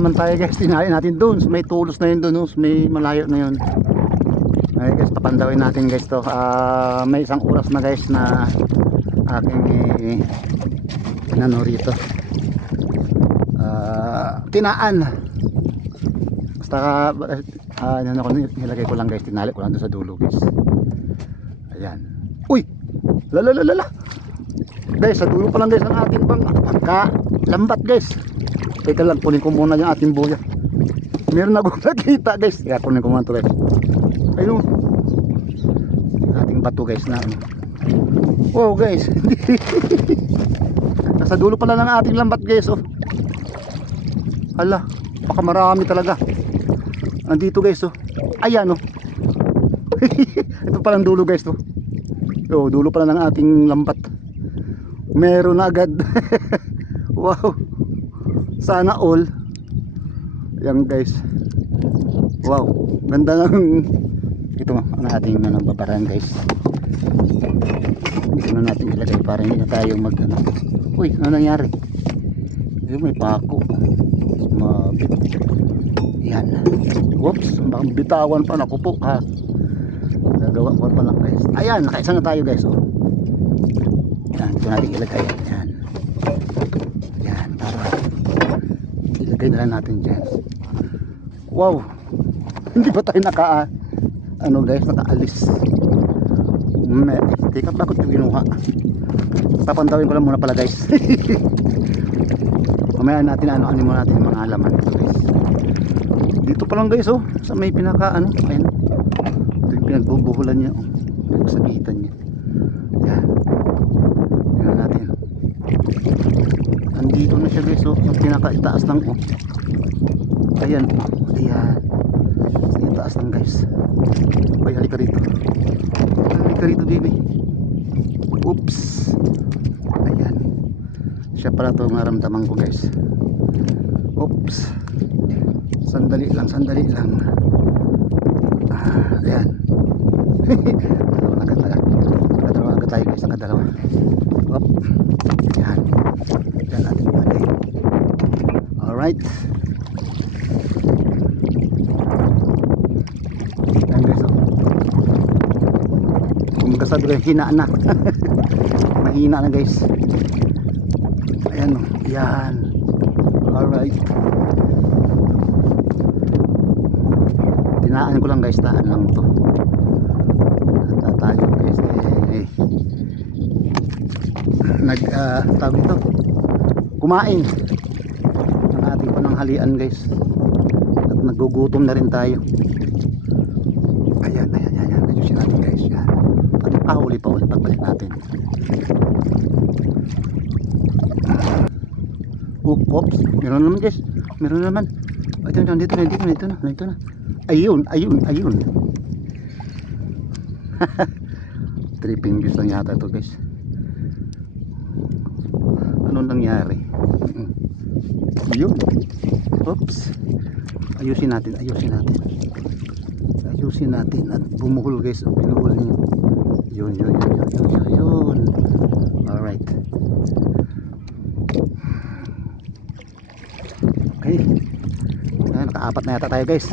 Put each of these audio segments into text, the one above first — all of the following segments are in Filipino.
naman tayo guys. Tinahin natin doon. May tulos na yun doon. May malayo na yun. Ay guys, papandawin natin guys to. May isang oras na guys na aking rito. Tinaan. Basta nilagay ko lang guys. Tinali ko lang doon sa dulo guys. Ayan. Uy! Lalalala! Guys, sa dulo pa lang guys ang ating lambat guys. Teka lang, kunin ko muna yung ating buya. Meron na akong nakita guys. Kaya kunin ko muna ito guys. Ayun. Ating bato guys na. Wow guys. Nasa dulo pala ng ating lambat guys. Oh. Hala, baka marami talaga. Nandito guys. Oh. Ayan oh. Ito palang dulo guys. Oh. Oh, dulo pala ng ating lambat. Meron na agad. Wow. Sana all. Yan guys. Wow. Ganda ng ito ang ating babaran guys. Dito na natin ilagay para hindi na tayo mag uy, ano nangyari? May pako. Yan. Whoops, baka bitawan pa. Naku po ha. Gagawa ko pa lang guys. Ayan, nakaisa na tayo guys. Oh. Yan, ito natin ilagay. Yan. Yan, para ilagay na lang natin dyan. Wow. Hindi ba tayo nakaalis? Teka, bakit ko ginuha? Papantawin ko lang muna pala guys. Mamaya natin ano muna natin yung mga alaman dito guys. Dito pa lang guys oh, sa may pinaka ayan. Ito yung pinagbubuhulan niya oh. Pinagsabitan niya. Yan. Yan natin. Andito na siya guys oh, yung pinaka itaas lang oh. Ayan oh. Ayan. Sa itaas lang guys. Ay, halika rito. Halika rito baby. Oops. Ayan. Siya pala ito maramdaman ko guys. Oops. Sandali lang. Ayan. Nakadalawa agad tayo guys. Nakadalawa. Oop. Ayan. Ayan natin ilagay. Alright. Ayan guys oh. Kung magkasado kayo, hinaan na. Mahina na guys. Ayan oh. Ayan. Alright. Tinaan ko lang guys. Taan lang to. Tayo guys tawag ito kumain ang ating pananghalian guys at nagugutom na rin tayo. Ayan ayusin natin guys. Yan. Huli pa ulit pagbalik natin. Oops, meron naman guys, meron naman. Dito na. Ayun. 3 fingers lang yata ito guys. Anong nangyari? Yun. Oops. Ayusin natin at bumuhol guys. Pinuhol niya. Yun. Alright. Okay. Naka-4 na yata tayo guys.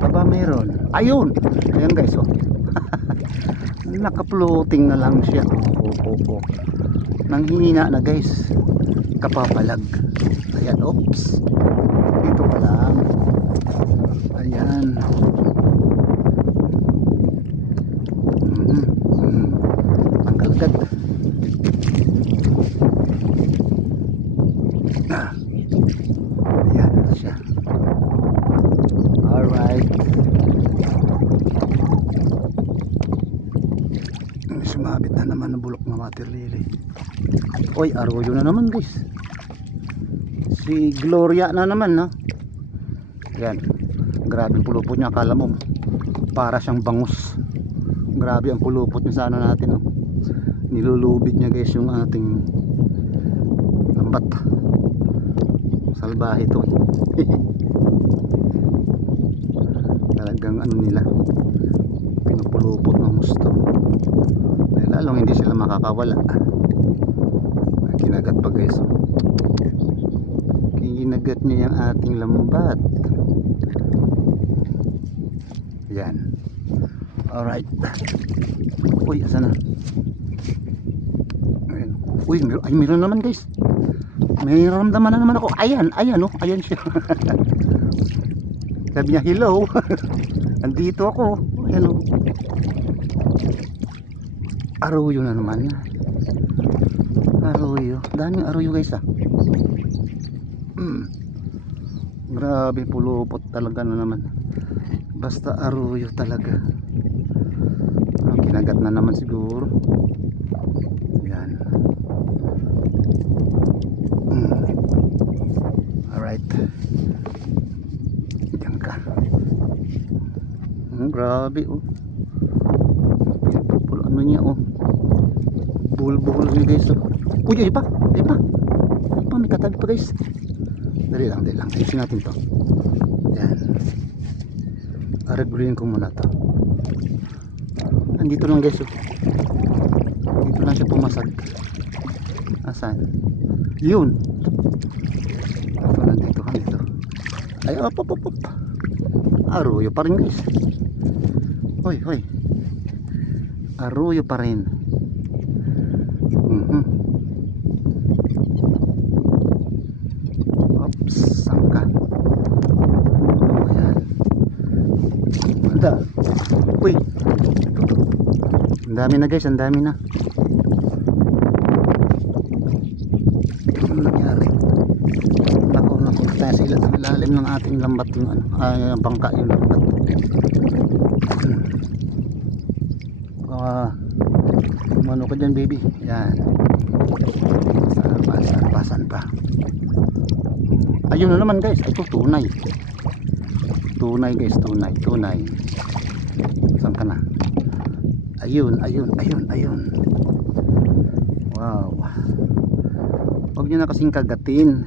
Baba meron. Ayun. Ayan guys oh. Naka-floating na lang siya. Oh. Nanghihina na guys. Kapapalag. Ayan, oops. Dito pa lang. Ayan. Ang kalagad. Ayan siya. Alright. Sumabit na naman ang bulok na water lily. Oy, arroyo na naman guys. Si Gloria na naman no. Yan. Grabe ang pulupot niya, akala mo para siyang bangus. Grabe ang pulupot niya sa ano natin no. Nilulubid niya guys yung ating lambat. Salbahe to. Talagang ano nila, pinupulupot ng gusto. Lalong hindi sila makakawala. Kinagat pa guys. kinagat niya yung ating lambat. Yan. Alright. Uy, asa na? Ayan. Uy, meron naman guys. May ramdaman na naman ako. Ayan, ayan oh. Ayan siya. Sabi niya, hello. Andito ako. Ayan oh. Aruyo na naman yan. Aruyo. Daming aruyo guys ah. Grabe, pulupot talaga na naman. Basta aruyo talaga. Kinagat na naman siguro. Yan. Alright. Diyan ka. Grabe oh. Ano niya oh. Buhol-buhol niya guys oh. Uy, ay pa. Ay pa. Ay pa, may katabi pa guys. Dali lang, dali lang. Ayusin natin to. Yan. Aragulin ko muna to. Andito lang guys oh. Dito lang siya pumasag. Asan? Yun. Ito nandito, nandito. Ay, op. Aruyo pa rin guys. Hoy, hoy. Aruyo pa rin. Oops, sangka. Ayan. Anda. Uy. Ang dami na guys, ang dami na. Ano nangyari? Naku, tayo sa ilalim ng ating lambat yung ano, bangka yung lambat. Umano ka dyan baby. Yan. Saan pa. Ayun na naman guys. Ito tunay. Tunay guys. Tunay. Saan ka na? Ayun. Wow. Huwag nyo na kasing kagatin.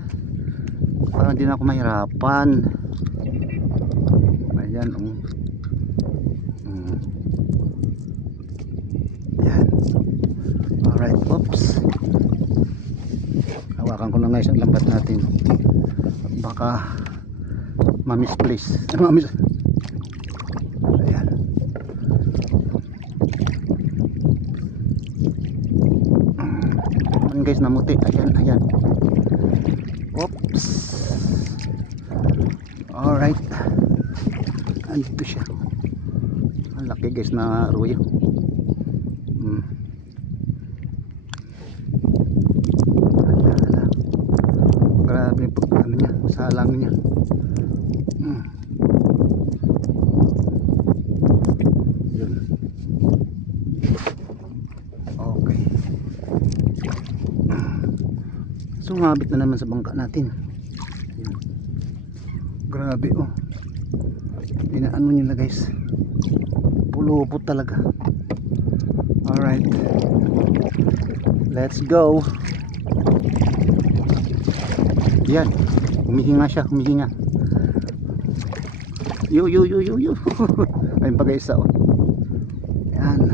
Parang hindi na ako mahirapan. Ayan. Yan. Alright. Oops. Hawakan ko na guys ang lambat natin. Baka ma-misplace. Ayan. Guys, namuti. Ayan. Oops. Alright. Andito siya. Ang laki guys na aruyo. Grabe po ano niya, salang niya. Yun. Okay. Sumabit na naman sa bangka natin. Yun. Grabe oh. Inaano nila guys. Pulupot talaga. Alright. Let's go. Yan. Humihinga siya. Yo. Ayun pa guys oh. Yan.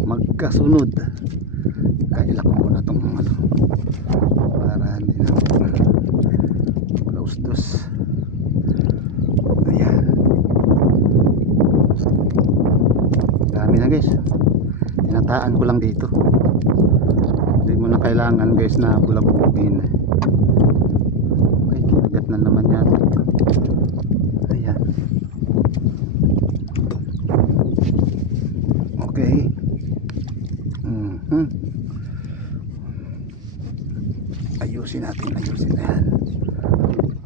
Magkasunod. Kailak ko muna itong ano. Para hindi na close. Ayan. Dami na guys. Tinataan ko lang dito. Hindi mo na kailangan guys na bulabugin. Ay, kinagat na naman yata. Ayan. Okay. Ayusin natin. Ayan.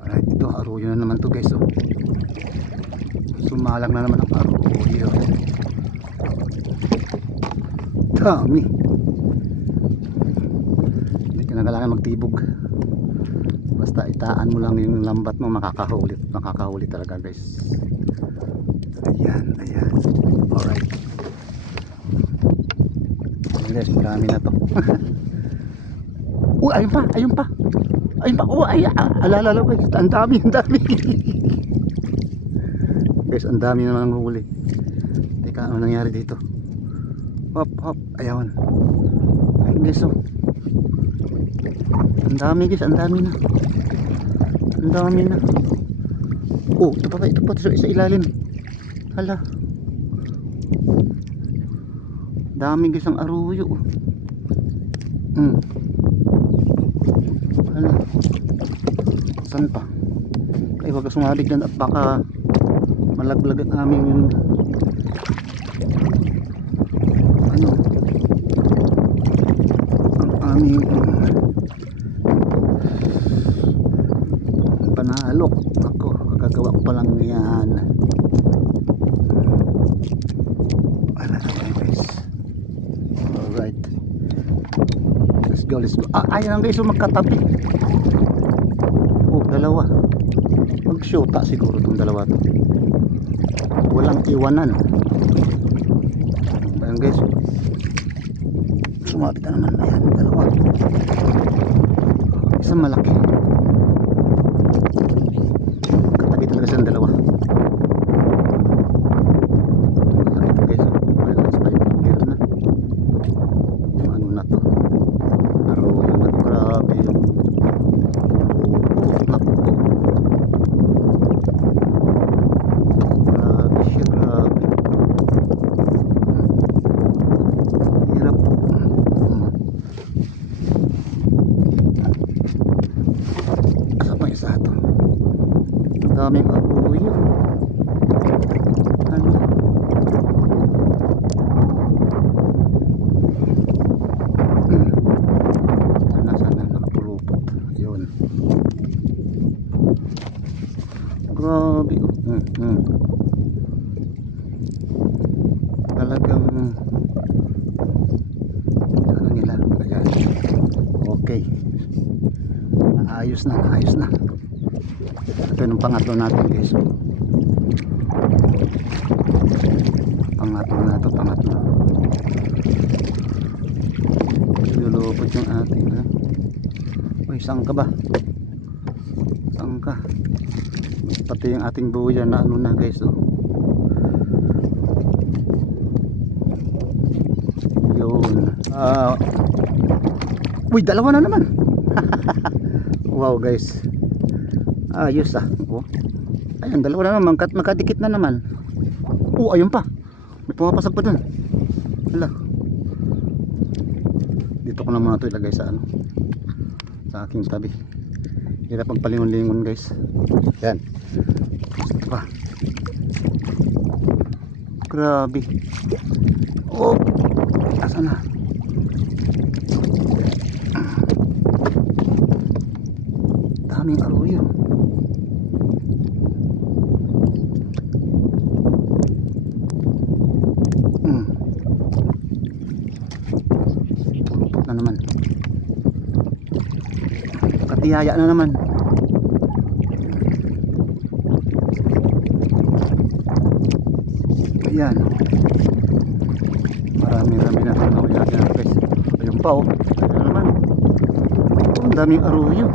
Alright, ito aruyo na naman to guys oh. Sumalang na naman ang aruyo. Dami. Hindi ka na kailangan magtibog. Basta itaan mo lang yung lambat mo, makakahuli talaga guys. Ayan. Alright. Guys, marami na to. Ayun pa. Oh, alala guys, ang dami. Guys, ang dami naman ang huli. Teka, ano nangyari dito? Hop, ayawan. Ay guys oh. Ang dami guys, ang dami na. Ang dami na. Oh, ito pa sa ilalim. Hala. Dami guys ang aruyo. Hala. Saan pa? Ay, wag ka sumabig dyan at baka malaglag ang aming ano, ang aming panalok. Ako, gagawa ko pa lang yan. Ala, guys. Alright. Let's go. Ayan guys, magkatabi. Oh, dalawa. Mag-shota siguro itong dalawa to. Walang iwanan. Ayan guys. Sumabit na naman. Ayan, dalawa. Isang malaki. Katabi talaga silang dalawa. Malaki ito guys. Alas 5 gear na. Yung ano na to. Araw yung ano, grabe yung naku. Grabe siya, grabe. Hirap. Asa pa isa ito? Daming aruyo. Ano? Sana nakapulupot. Ayun. Grabe. Talagang ano nila. Ayan. Okay. Naayos na. Ito yung pangatlo natin guys. Pangatlo. Lulupot yung ating uy, saan ka ba? Saan ka? Pati yung ating buya na ano na guys. Yun. Uy, dalawa na naman. Wow guys. Ayos oh. Ayun, dalawa na naman, magkadikit na naman. Oh, ayun pa. May pumapasok pa dun. Hala. Dito ko na muna ito ilagay sa ano, sa aking tabi. Hirap ang palingon-lingon guys. Yan. Ito pa. Grabe. Oh, asa na? Daming aruyo. Pulupot na naman. Katiyaya na naman. Ayan. Marami na nahuli natin guys. Ayun pa oh. Ayun na naman. Oh, ang daming aruyo.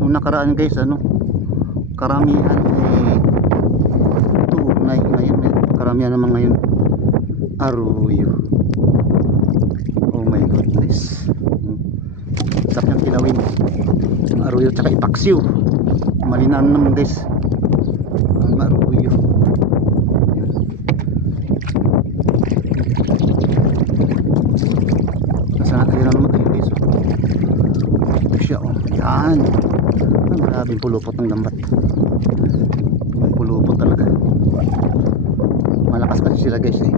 Nung nakaraan guys, ano, karamihan tunay. Ngayon karamihan naman ngayon aruyo. Oh my goodness. Sarap niyang kilawin. Aruyo tsaka ipaksiw. Malinaw naman guys ang aruyo. Nasa nakaliran naman kayo guys. Ito siya oh. Yan. Maraming pulupot ng lambat. Pulupot talaga. Malakas kasi sila guys eh.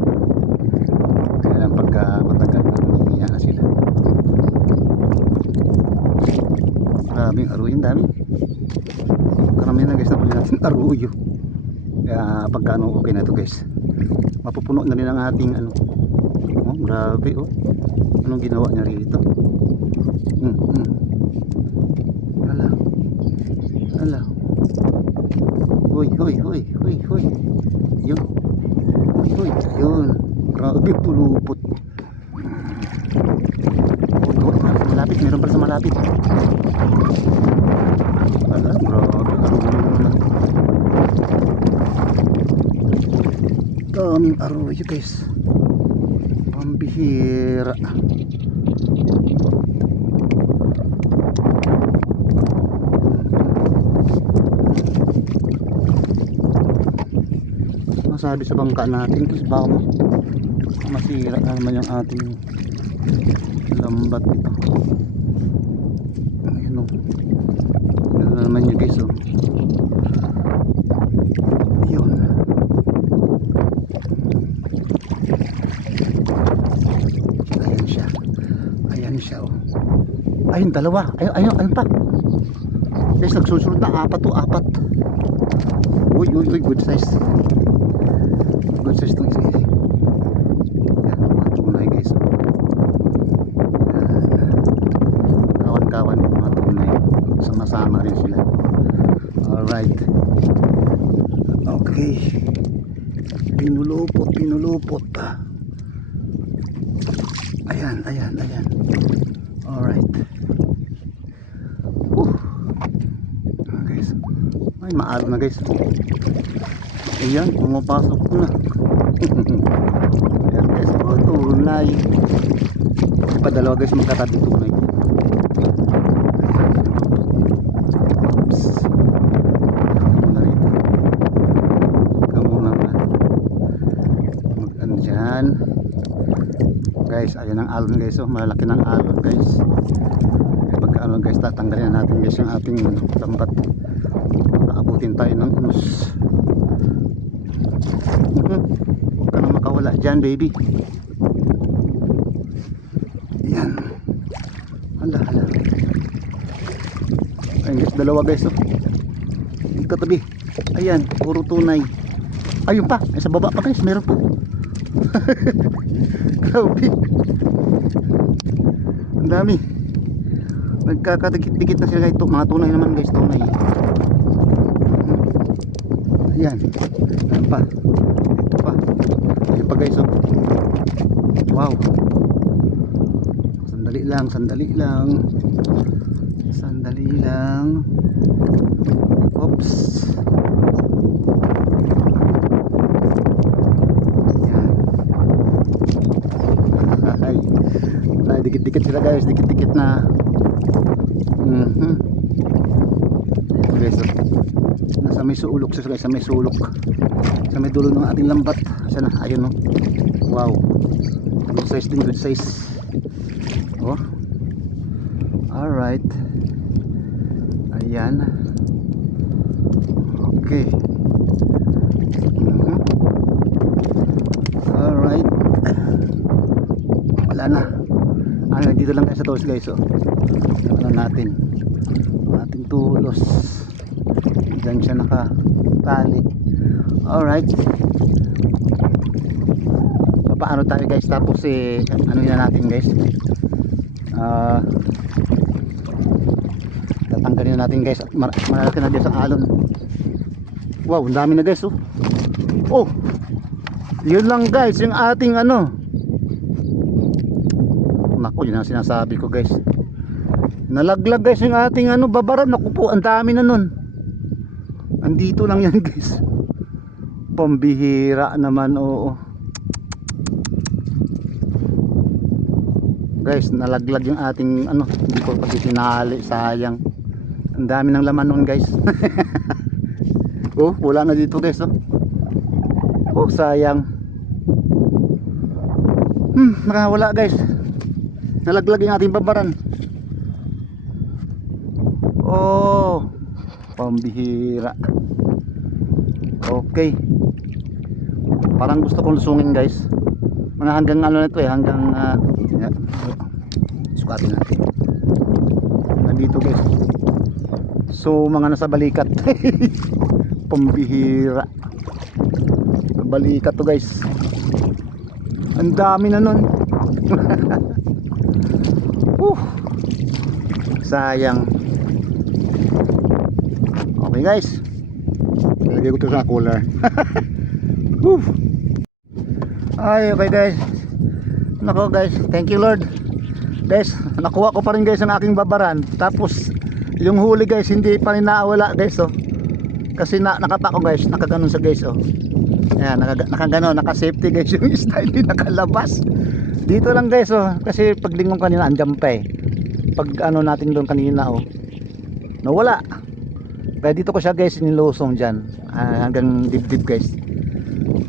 Kaya lang pagka matagal nangihiya na sila. Maraming aruyo, dami. Karamihan na guys na huli natin aruyo. Kaya pagka ano okay na ito guys. Mapupuno na rin ang ating ano. Oh, grabe oh. Anong ginawa niya rito? Hala. Hoy. Yun. Hoy, ayun. Grabe pulupot. Malapit, meron pala sa malapit. Hala, grabe. Aruyo naman. Daming aruyo guys. Pambihira. masabi sa bangka natin kasi baka masira na naman yung ating lambat ito. Ayun o, ano na naman yun guys o. Yun, ayan siya o. Ayun, dalawa, ayun pa guys, nagsusunod na apat o, apat. Uy, good size itong isa. Yan, mga tunay guys. Kawan-kawan mga tunay, sama-sama rin sila. Alright, okay, pinulupot. Ayan. Alright. Guys, ay maalo na guys. Ayan, pumapasok na. Ayan guys, tunay. Kasi pa dalawa guys magkatabi tunay. Oops. Kamuna na. Mag-ano dyan. Guys, ayun ang alon guys. Oh, malaki ng alon guys. Pagka ano guys, tatanggalin na natin guys yung ating lambat. Paabutin tayo ng unus. Huwag ka na makawala dyan baby. Yan. Hala. Ayun guys, dalawa guys oh. Katabi. Ayan, puro tunay. Ayun pa, ay sa baba pa guys, meron pa. Grabe. Ang dami. Nagkakadikit-dikit na sila ito. Mga tunay naman guys, tunay. Ayan. Ayan pa. Ito pa. Ayan pa guys oh. Wow. Sandali lang. Oops. Ay, dikit-dikit sila guys, dikit-dikit na. Ito guys, nasa may sulok sila guys, sa may sulok, sa may dulo ng ating lambat. Sana, ayun o. Wow, good size din, good size. Oh, alright. Ayan. Okay. Alright. Wala na. Dito lang tayo sa tulos guys oh. Ano natin ating tulos, dyan siya nakatali. Alright, paano tayo guys, tapos ano yun natin guys, tatanggalin na natin guys at malaki na guys ang alon. Wow, ang dami na guys oh. Oh, yun lang guys yung ating ano. Naku, yun ang sinasabi ko guys. Nalaglag guys yung ating ano, babaran. Naku po, ang dami na nun. Andito lang yan guys. Pambihira naman, oo. Guys, nalaglag yung ating ano, hindi ko pag itinali, sayang. Ang dami ng laman nun guys. Oh, wala na dito guys oh. Oh, sayang. Nakawala guys. Nalaglag yung ating babaran. Oh, pambihira. Okay, parang gusto kong lusungin guys. Mga hanggang ano na ito hanggang sukatin natin. Nandito guys. So mga nasa balikat. Pambihira. Balikat to guys. Ang dami na nun. Sayang. Okay guys, ilagay ko ito sa cooler. Ay, okay guys. Nako guys, thank you Lord. Guys, nakuha ko pa rin guys ang aking babaran. Tapos yung huli guys, hindi pa rin nawala guys oh. Kasi nakatako guys, nakaganon sa guys oh. Ayan, nakaganon, naka-safety guys yung isda, hindi nakalabas. Dito lang guys oh, kasi paglingon kanina andyan pa eh. Pag ano natin doon kanina oh, nawala. Kaya dito ko siya guys nilusong dyan hanggang dibdib guys.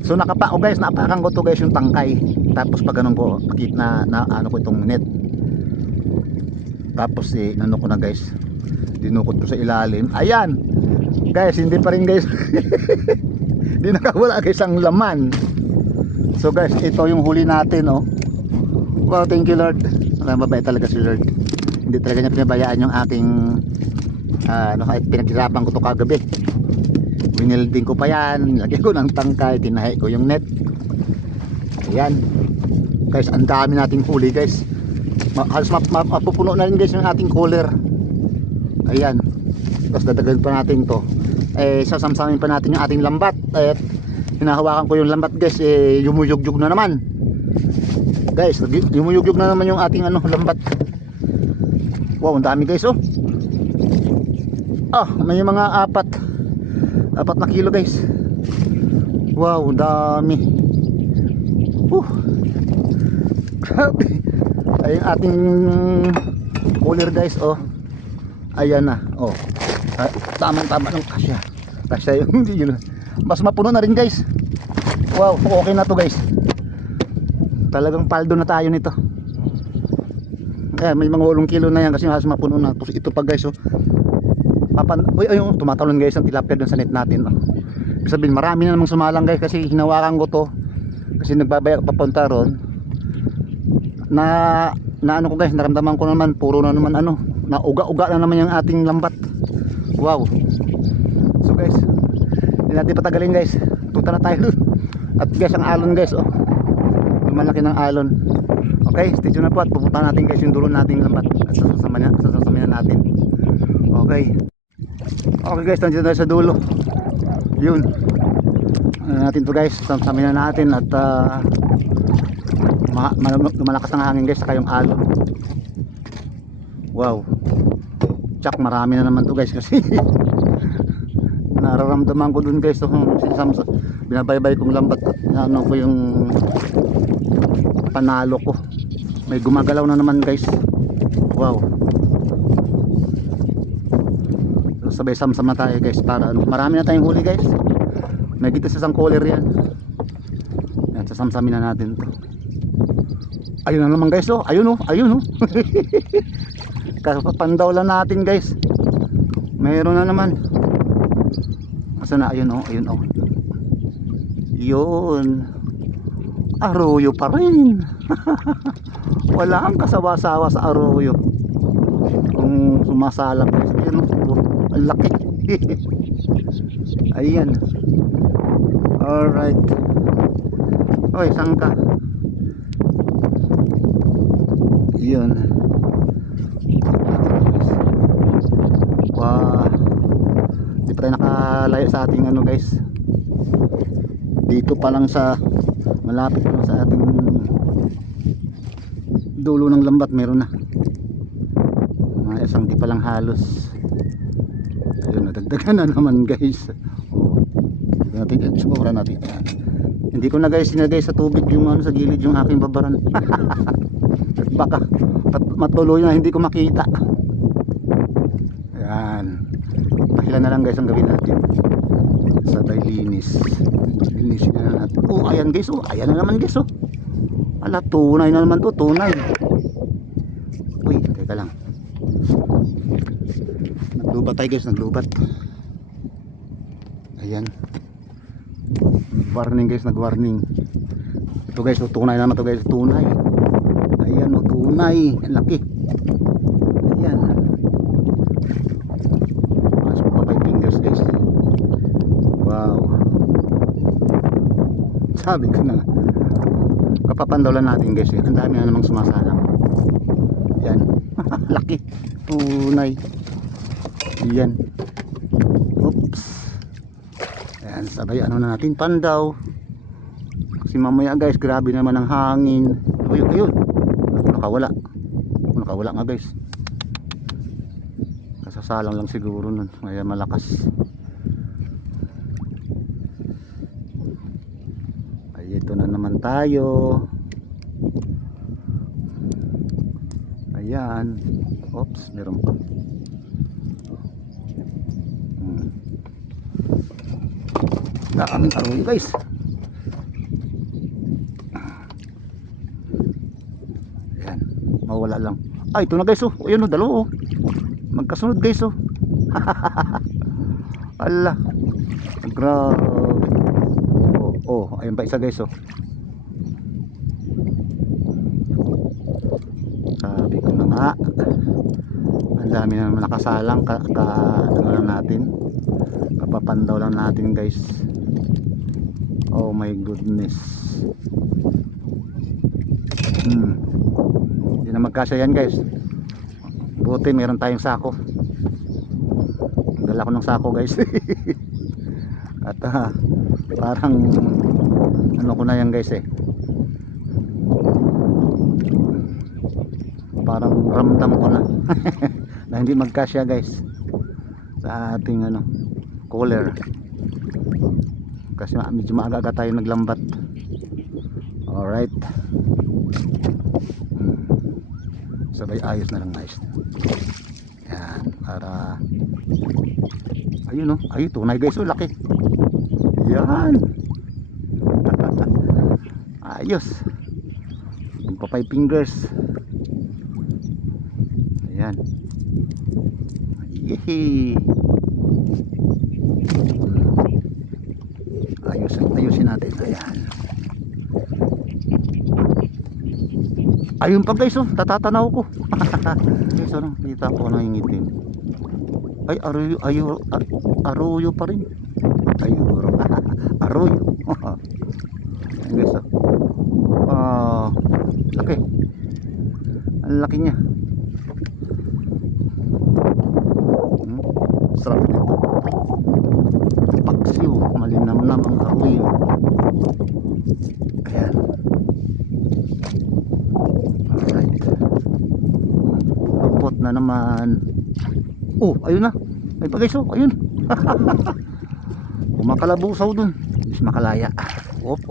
So nakapa ko guys, naapakan ko to guys yung tangkay. Tapos pag ganun ko, pakit na ano ko itong net. Tapos nano ko na guys, dinukot ko sa ilalim. Ayan guys, hindi pa rin guys. Hindi nakawala guys ang laman. So guys, ito yung huli natin, oh. Wow, thank you Lord. Mabait talaga si Lord. Hindi talaga niya pinabayaan yung aking kahit pinaghirapan ko to kagabi. Winilding ko pa yan, lagyan ko ng tangkay, tinahi ko yung net. Ayan guys, ang dami nating huli guys. Halos mapupuno na rin guys yung ating cooler. Ayan, tapos dadagan pa natin to. Sasamsamin pa natin yung ating lambat. At hinahawakan ko yung lambat guys, yumuyugyug na naman guys, yumuyugyug na naman yung ating lambat. Wow, ang dami guys, oh. May mga apat na kilo guys. Wow, dami. Grabe. Ay yung ating cooler guys, oh. Ayan na, oh. Tamang-tama ng kasya yung yun. Mas mapuno na rin guys. Wow, okay na to guys. Talagang paldo na tayo nito. May mga 8 kilo na yan kasi halos mapuno na. Tapos ito pa guys, oh. Ayun, tumatalon guys ang tilapia dun sa net natin, oh. Ibig sabihin marami na namang sumalang guys kasi hinawakan ko to. Kasi nagbabaya papunta ron. Na ano ko guys, naramdaman ko naman puro na naman na uga-uga na naman yung ating lambat. Wow. So guys, hindi natin patagalin guys. Punta na tayo. At guys, ang alon guys, oh. Lumalaki ng alon. Okay, stay tuned na po at pupunta natin guys yung dulo nating lambat. At sasamayan natin. Okay. Okay guys, nandito tayo sa dulo. Yun. Natin to guys, sasamayan natin at lumalakas ang hangin guys, saka yung alon. Wow. Tsak, marami na naman to guys kasi nararamdaman ko dun guys, binabaybay kong lambat at ko yung panalo ko. May gumagalaw na naman guys. Wow. So, sabay samsam na tayo guys para marami na tayong huli guys. May gita sa isang cooler yan. Yan, sasamsamin na natin to. Ayun na naman guys, oh. Ayun, oh. Ayun, oh. Kapapandaw lang natin guys. Mayroon na naman. Asa na? Ayun, oh. Ayun, oh. Yun. Arroyo pa rin. Wala kang kasawa-sawa sa arroyo. Kung sumasalap guys. Ayun, oh. Ang laki. Ayan. Alright. Oy, saan ka? Yun. Wow. Di pa tayo nakalayo sa ating guys. Dito pa lang sa malapit pa lang sa ating dulo ng lambat meron na. Mga isang di pa lang halos. Ayun, nadagdagan na naman guys. Natin, sumura natin. Hindi ko na guys sinagay sa tubig yung sa gilid yung aking babaran. Baka matuloy na hindi ko makita. Ayan. Pahilan na lang guys ang gawin natin. Sabay linis. Linisin na natin. Oh, ayan guys, oh. Ayan na naman guys, oh. Ala, tunay na naman to, tunay. Uy, teka lang. Naglubat tayo guys, naglubat. Ayan. Warning guys, nag-warning. Ito guys, oh, tunay naman to guys, tunay. Ayan, oh, tunay. Ang laki. Ayan. Mas pa 5 fingers guys. Wow. Sabi ko na. Kapapandaw lang natin guys, eh. Ang dami na namang sumasalang. Ayan. Laki. Tunay. Ayan. Oops. Ayan, sabay na natin pandaw. Kasi mamaya guys, grabe naman ang hangin. Ayun, ayun. Nakawala. Nakawala nga guys. Kasasalang lang siguro nun. Kaya malakas. Ay, ito na naman tayo. Ayan. Oops, meron pa. Kaming arroyo guys. Ay, ito na guys oh. Ayun oh, dalawa oh. Magkasunod guys oh. Ala. Grabe. Oh, ayun pa isa guys oh. Sabi ko na nga. Ang dami na naman nakasalang ano lang natin. Kapapandaw lang natin guys. Oh my goodness. Hindi na magkasya yan guys. Buti meron tayong sako. Dala ko ng sako guys. At parang ano ko na yan guys eh. Parang ramdam ko na na hindi magkasya guys sa ating ano cooler. Kasi medyo maaga tayo naglambat. Alright. Sabay ayos na lang guys. Yan, para ayun oh, ayun tunay guys oh, laki. Yan. Ayos. Magpa 5 fingers. Ayan. Yehey. Ayusin natin. Ayan. Ayun pa guys oh, tatatanaw ko. Guys, ano, kita ko na yung itim. Ay, aruyo pa rin. Ayuro. Aruyo. Ayan guys oh. Laki. Ang laki niya. Sarap dito. Paksiw, malinamnam ang aruyo. Ayan. Alright. Lupot na naman. Oh, ayun na. Ay pa guys oh, ayun. Kumakalabusaw dun. Mas makalaya. Op.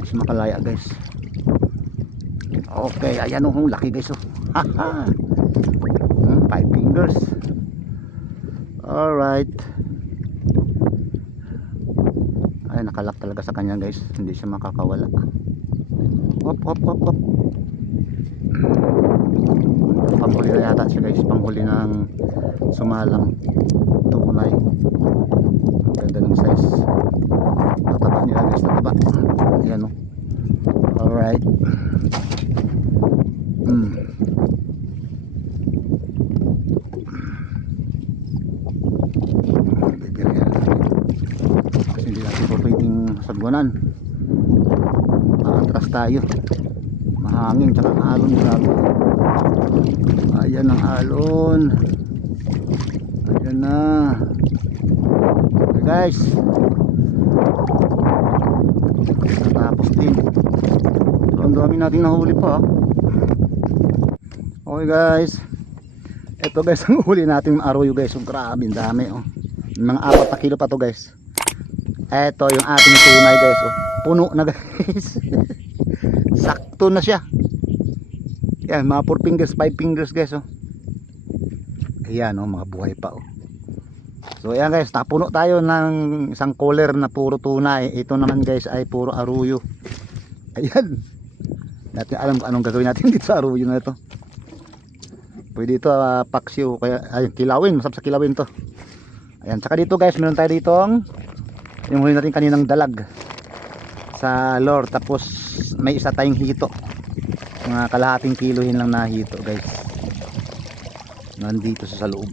Mas makalaya guys. Okay, ayan oh, laki guys oh. 5 fingers. Alright. Ay, nakalak talaga sa kanya guys. Hindi siya makakawala. Op. Panghuli na yata siya guys. Panghuli ng sumalang tunay. Ang ganda ng size. Tataba nila guys. Tataba. Ayan o. Alright. Bibirya natin. Kasi hindi natin po pwedeng sagwanan. Atras tayo. Mahangin tsaka alon. Grabe. Ayan ang alon. Ayan na. Okay guys, natapos din. So ang dami natin nahuli pa. Okay guys, ito guys ang huli natin aruyo guys. So, grabe ang dami oh. Mga 4 na kilo pa to guys. Ito yung ating tunay guys oh. Puno na guys. Sakto na siya. Yan, mga 4 fingers, 5 fingers guys oh. Ayan oh, mga buhay pa oh. So ayan guys, napuno tayo ng isang cooler na puro tunay. Ito naman guys ay puro aruyo. Ayan. Natin alam kung anong gagawin natin dito sa aruyo na ito. Pwede ito paksiw, kaya ayun, kilawin, masarap sa kilawin to. Ayan, saka dito guys, meron tayo ditong yung huli natin kaninang dalag sa lure. Tapos may isa tayong hito. Mga kalahating kilohin lang na hito guys. Nandito sa loob.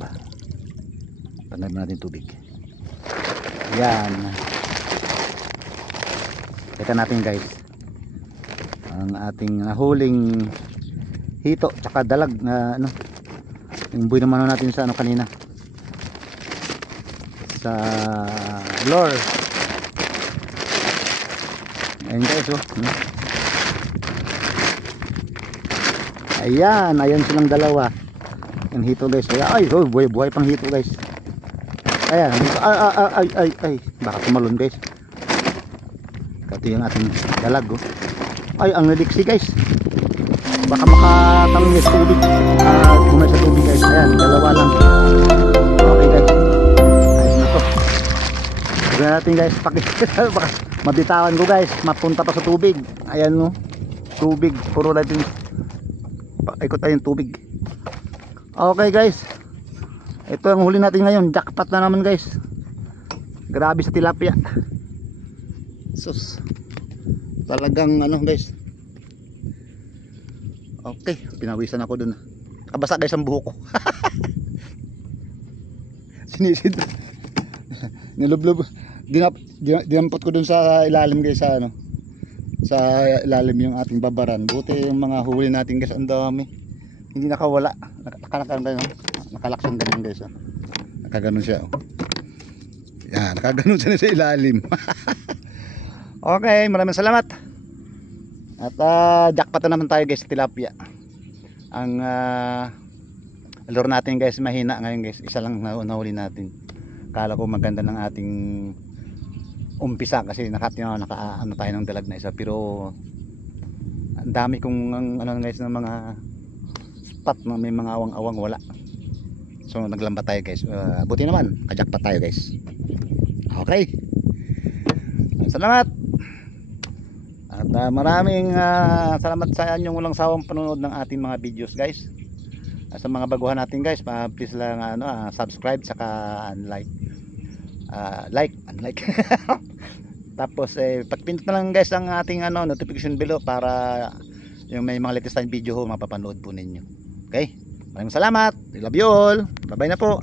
Tanggap natin tubig. Yan. Kita natin guys ang ating nahuling hito tsaka dalag na ano, yung buhay naman natin sa ano kanina sa lure. Ayan guys oh. Ayan silang dalawa. Yung hito guys. Ay, buhay pang hito guys. Ayan, ay, baka tumalon guys. Ito yung ating dalag oh. Ay, ang naliksi guys. Baka makatalong sa tubig. Bumay sa tubig guys. Ayan, dalawa lang. Okay guys. Ayos na to. Tignan natin guys. Baka mabitawan ko guys. Mapunta pa sa tubig. Ayan no. Tubig. Puro natin ikot tayo yung tubig. Okay guys, ito ang huli natin ngayon. Jackpot na naman guys. Grabe sa tilapia. Sus, talagang ano guys. Okay, pinawisan ako dun. Kabasa guys ang buhok ko. Sinisid. Nilublob. Dinampot ko dun sa ilalim guys, sa ano, sa ilalim yung ating babaran. Buti yung mga huli natin guys, ang dami. Hindi nakawala. Nakalaksan ganyan guys. Oh. Nakaganon siya. Oh. Yan, nakaganon siya sa ilalim. Okay, maraming salamat. At jackpot na naman tayo guys sa tilapia. Ang lure natin guys mahina ngayon guys. Isa lang nahuli natin. Kala ko maganda ng ating umpisa kasi naka ano tayo ng dalag na isa, pero ang dami kong ano guys ng mga spot na may mga awang-awang wala. So naglambat tayo guys. Buti naman ka-jackpot tayo guys. Okay. Salamat. At maraming salamat sa inyong walang sawang panonood ng ating mga videos guys. Sa mga baguhan natin guys, please lang subscribe saka like. Like. Tapos pagpindot na lang guys ang ating notification below para yung may mga latest time video mapapanood po ninyo. Okay? Maraming salamat. I love you all. Bye bye na po.